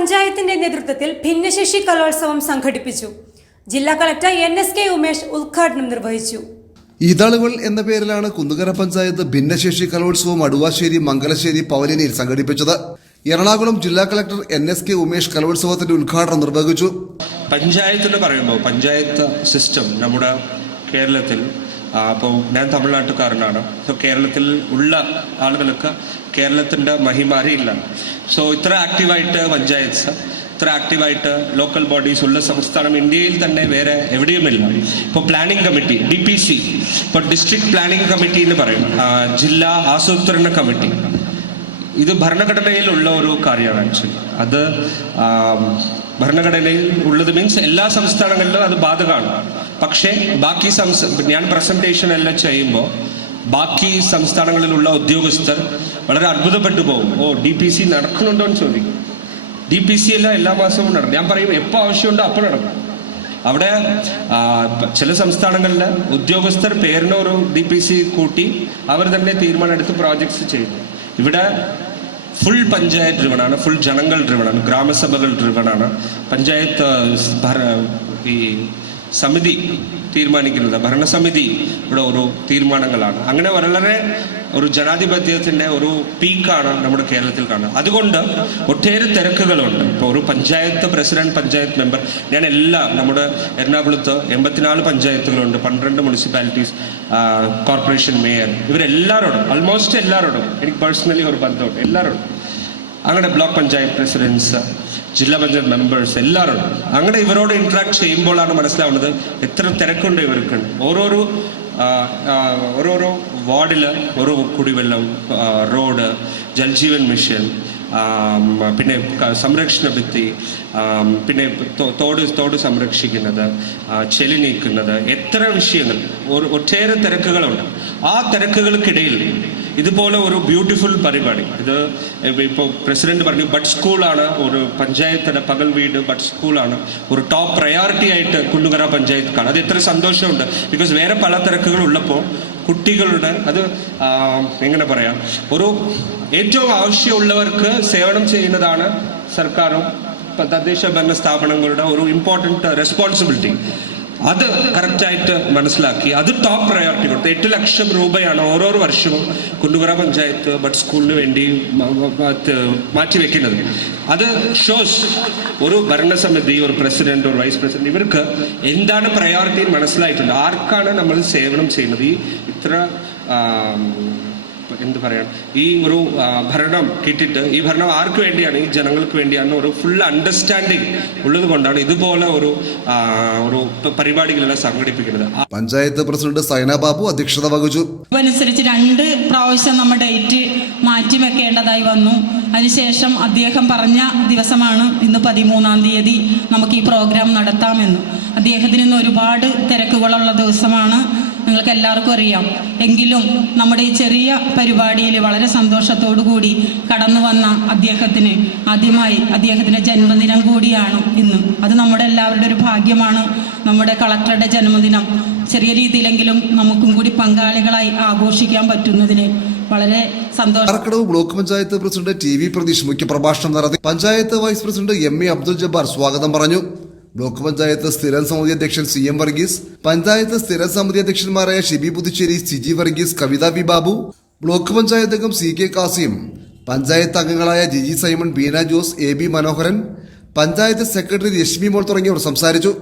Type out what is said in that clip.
പഞ്ചായത്തിന്റെ നേതൃത്വത്തിൽ ഭിന്നശേഷി കലോത്സവം സംഘടിപ്പിച്ചു. ജില്ലാ collector N S K Umesh ഉദ്ഘാടനം നിർവഹിച്ചു. ഇതളുകൾ എന്ന പേരിലാണ് കുന്നുകര പഞ്ചായത്ത് ഭിന്നശേഷി കലോത്സവം അടുവാശ്ശേരി മംഗലശ്ശേരി പവലിനിയിൽ സംഘടിപ്പിച്ചത്. എറണാകുളം ജില്ലാ collector N S K Umesh കലോത്സവത്തിന്റെ ഉദ്ഘാടനം നിർവഹിച്ചു. പഞ്ചായത്തിന്റെ പറയുമ്പോൾ പഞ്ചായത്ത് സിസ്റ്റം നമ്മുടെ കേരളത്തിൽ അപ്പോൾ ഞാൻ തമിഴ്നാട്ടുകാരനാണ്. സോ കേരളത്തിൽ ഉള്ള ആളുകൾക്ക് കേരളത്തിന്റെ മഹിമ അറിയില്ല. സോ ഇത്ര ആക്റ്റീവായിട്ട് പഞ്ചായത്ത് ഇത്ര ആക്റ്റീവായിട്ട് ലോക്കൽ ബോഡീസ് ഉള്ള സംസ്ഥാനം ഇന്ത്യയിൽ തന്നെ വേറെ എവിടെയുമില്ല. ഇപ്പോൾ planning committee D P C ഇപ്പോൾ ഡിസ്ട്രിക്ട് പ്ലാനിംഗ് കമ്മിറ്റി എന്ന് പറയും. ജില്ലാ ആസൂത്രണ കമ്മിറ്റി ഇത് ഭരണഘടനയിലുള്ള ഒരു കാര്യമാണ് ആക്ച്വലി അത് ഭരണഘടനയിൽ ഉള്ളത് മീൻസ് എല്ലാ സംസ്ഥാനങ്ങളിലും അത് ബാധകമാണ്. പക്ഷേ ബാക്കി സംസ്ഥ ഞാൻ പ്രസന്റേഷൻ എല്ലാം ചെയ്യുമ്പോൾ ബാക്കി സംസ്ഥാനങ്ങളിലുള്ള ഉദ്യോഗസ്ഥർ വളരെ അത്ഭുതപ്പെട്ടു പോകും. ഓ ഡി പി സി നടക്കുന്നുണ്ടോ എന്ന് ചോദിക്കും. ഡി പി സി എല്ലാം എല്ലാ മാസവും നടക്കും. ഞാൻ പറയും എപ്പോൾ ആവശ്യമുണ്ടോ അപ്പോൾ നടക്കും. അവിടെ ചില സംസ്ഥാനങ്ങളിൽ ഉദ്യോഗസ്ഥർ പേരിനോ ഒരു ഡി പി സി കൂട്ടി അവർ തന്നെ തീരുമാനം എടുത്ത് പ്രോജക്ട്സ് ചെയ്യും ഇവിടെ ഫുൾ പഞ്ചായത്ത് ഡ്രിവണാണ് ഫുൾ ജനങ്ങൾ ഡ്രിവണാണ് ഗ്രാമസഭകൾ ഡ്രിവണാണ് പഞ്ചായത്ത് ഈ സമിതി തീരുമാനിക്കുന്നത് ഭരണസമിതി ഇവിടെ ഒരു തീരുമാനങ്ങളാണ്. അങ്ങനെ വളരെ ഒരു ജനാധിപത്യത്തിന്റെ ഒരു പീക്കാണ് നമ്മുടെ കേരളത്തിൽ കാണുന്നത്. അതുകൊണ്ട് ഒട്ടേറെ തിരക്കുകളുണ്ട്. ഇപ്പോൾ ഒരു പഞ്ചായത്ത് പ്രസിഡന്റ് പഞ്ചായത്ത് മെമ്പർ ഞാൻ എല്ലാം നമ്മുടെ എറണാകുളത്ത് എൺപത്തിനാല് പഞ്ചായത്തുകളുണ്ട് പന്ത്രണ്ട് മുനിസിപ്പാലിറ്റീസ് കോർപ്പറേഷൻ മേയർ ഇവരെല്ലാവരോടും ആൾമോസ്റ്റ് എല്ലാവരോടും എനിക്ക് പേഴ്സണലി ഒരു ബന്ധമുണ്ട്. എല്ലാവരോടും അങ്ങനെ ബ്ലോക്ക് പഞ്ചായത്ത് പ്രസിഡൻസ് ജില്ലാ പഞ്ചായത്ത് മെമ്പേഴ്സ് എല്ലാവരും അങ്ങനെ ഇവരോട് ഇന്ററാക്ട് ചെയ്യുമ്പോഴാണ് മനസ്സിലാവുന്നത് എത്ര തിരക്കുണ്ട് ഇവർക്ക്. ഓരോരോ ആ, ആ, ഓരോരോ വാർഡിൽ ഓരോ കുടിവെള്ളം ആ, റോഡ് ജൽജീവൻ മിഷൻ ആം, പിന്നെ സംരക്ഷണ ഭിത്തി പിന്നെ തോട് തോട് സംരക്ഷിക്കുന്നത് ചെലി നീക്കുന്നത് എത്ര വിഷയങ്ങൾ ഒട്ടേറെ തിരക്കുകളുണ്ട്. ആ തിരക്കുകൾക്കിടയിൽ ഇതുപോലെ ഒരു ബ്യൂട്ടിഫുൾ പരിപാടി. ഇത് ഇപ്പോൾ പ്രസിഡന്റ് പറഞ്ഞു ബഡ് സ്കൂളാണ് ഒരു പഞ്ചായത്തിന്റെ പകൽ വീട് ബഡ് സ്കൂളാണ് ഒരു ടോപ്പ് പ്രയോറിറ്റി ആയിട്ട് കുണ്ടുകര പഞ്ചായത്ത് കാണും. അത് എത്ര സന്തോഷമുണ്ട്. ബിക്കോസ് വേറെ പല തിരക്കുകൾ ഉള്ളപ്പോൾ കുട്ടികളുടെ അത് എങ്ങനെ പറയാം ഒരു ഏറ്റവും ആവശ്യമുള്ളവർക്ക് സേവനം ചെയ്യുന്നതാണ് സർക്കാരും തദ്ദേശ ഭരണ സ്ഥാപനങ്ങളുടെ ഒരു ഇമ്പോർട്ടന്റ് റെസ്പോൺസിബിലിറ്റി അത് കറക്റ്റായിട്ട് മനസ്സിലാക്കി. അത് ടോപ്പ് പ്രയോറിറ്റി കൊടുത്തു എട്ട് ലക്ഷം രൂപയാണ് ഓരോ വർഷവും കുണ്ടുപുറ പഞ്ചായത്ത് ബഡ് സ്കൂളിന് വേണ്ടി മാറ്റിവെക്കുന്നത് അത് ഷോസ് ഒരു ഭരണസമിതി ഒരു പ്രസിഡന്റ് ഒരു വൈസ് പ്രസിഡന്റ് ഇവർക്ക് എന്താണ് പ്രയോറിറ്റി മനസ്സിലായിട്ടുണ്ട്. ആർക്കാണ് നമ്മൾ സേവനം ചെയ്യുന്നത്? ഈ ഇത്ര എന്ത് പറയണം ഈ ഒരു ഭരണം കിട്ടിയിട്ട് ഈ ഭരണം ആർക്ക് വേണ്ടിയാണ് ഈ ജനങ്ങൾക്ക് വേണ്ടിയാണ് ഒരു ഫുൾ അണ്ടർസ്റ്റാൻഡിങ് ഉള്ളത് കൊണ്ടാണ് ഇതുപോലെ ഒരു ഒരു പരിപാടികളെല്ലാം സംഘടിപ്പിക്കുന്നത്. പഞ്ചായത്ത് പ്രസിഡന്റ് സൈന ബാബു അധ്യക്ഷത വഹിച്ചു. അനുസരിച്ച് രണ്ട് പ്രാവശ്യം നമ്മൾ ഡേറ്റ് മാറ്റി വെക്കേണ്ടതായി വന്നു. അതിനുശേഷം അദ്ദേഹം പറഞ്ഞ ദിവസമാണ് ഇന്ന് പതിമൂന്നാം തീയതി നമുക്ക് ഈ പ്രോഗ്രാം നടത്താമെന്ന്. അദ്ദേഹത്തിന് ഇന്ന് ഒരുപാട് തിരക്കുകളുള്ള ദിവസമാണ്. നിങ്ങൾക്ക് എല്ലാവർക്കും അറിയാം. എങ്കിലും നമ്മുടെ ഈ ചെറിയ പരിപാടിയിൽ വളരെ സന്തോഷത്തോടു കൂടി കടന്നു വന്ന അദ്ദേഹത്തിന് ആദ്യമായി അദ്ദേഹത്തിന്റെ ജന്മദിനം കൂടിയാണ് ഇന്ന്. അത് നമ്മുടെ എല്ലാവരുടെ ഒരു ഭാഗ്യമാണ്. നമ്മുടെ കളക്ടറുടെ ജന്മദിനം ചെറിയ രീതിയിലെങ്കിലും നമുക്കും കൂടി പങ്കാളികളായി ആഘോഷിക്കാൻ പറ്റുന്നതിന് വളരെ സന്തോഷം. Block panchayat president T V Pratheesh മുഖ്യപ്രഭാഷണം നടത്തി panchayat vice president M A Abdul Jabbar സ്വാഗതം പറഞ്ഞു. ബ്ലോക്ക് പഞ്ചായത്ത് സ്ഥിരം സമിതി അധ്യക്ഷൻ സി എം വർഗീസ് പഞ്ചായത്ത് സ്ഥിരം സമിതി അധ്യക്ഷന്മാരായ ഷിബി പുതുച്ചേരി സിജി വർഗീസ് കവിത വി ബാബു ബ്ലോക്ക് പഞ്ചായത്ത് അംഗം സി കെ കാസിം പഞ്ചായത്ത് അംഗങ്ങളായ Jiji Simon Beena Jose A B Manoharan panchayat secretary Reshmi Mol തുടങ്ങിയവർ സംസാരിച്ചു.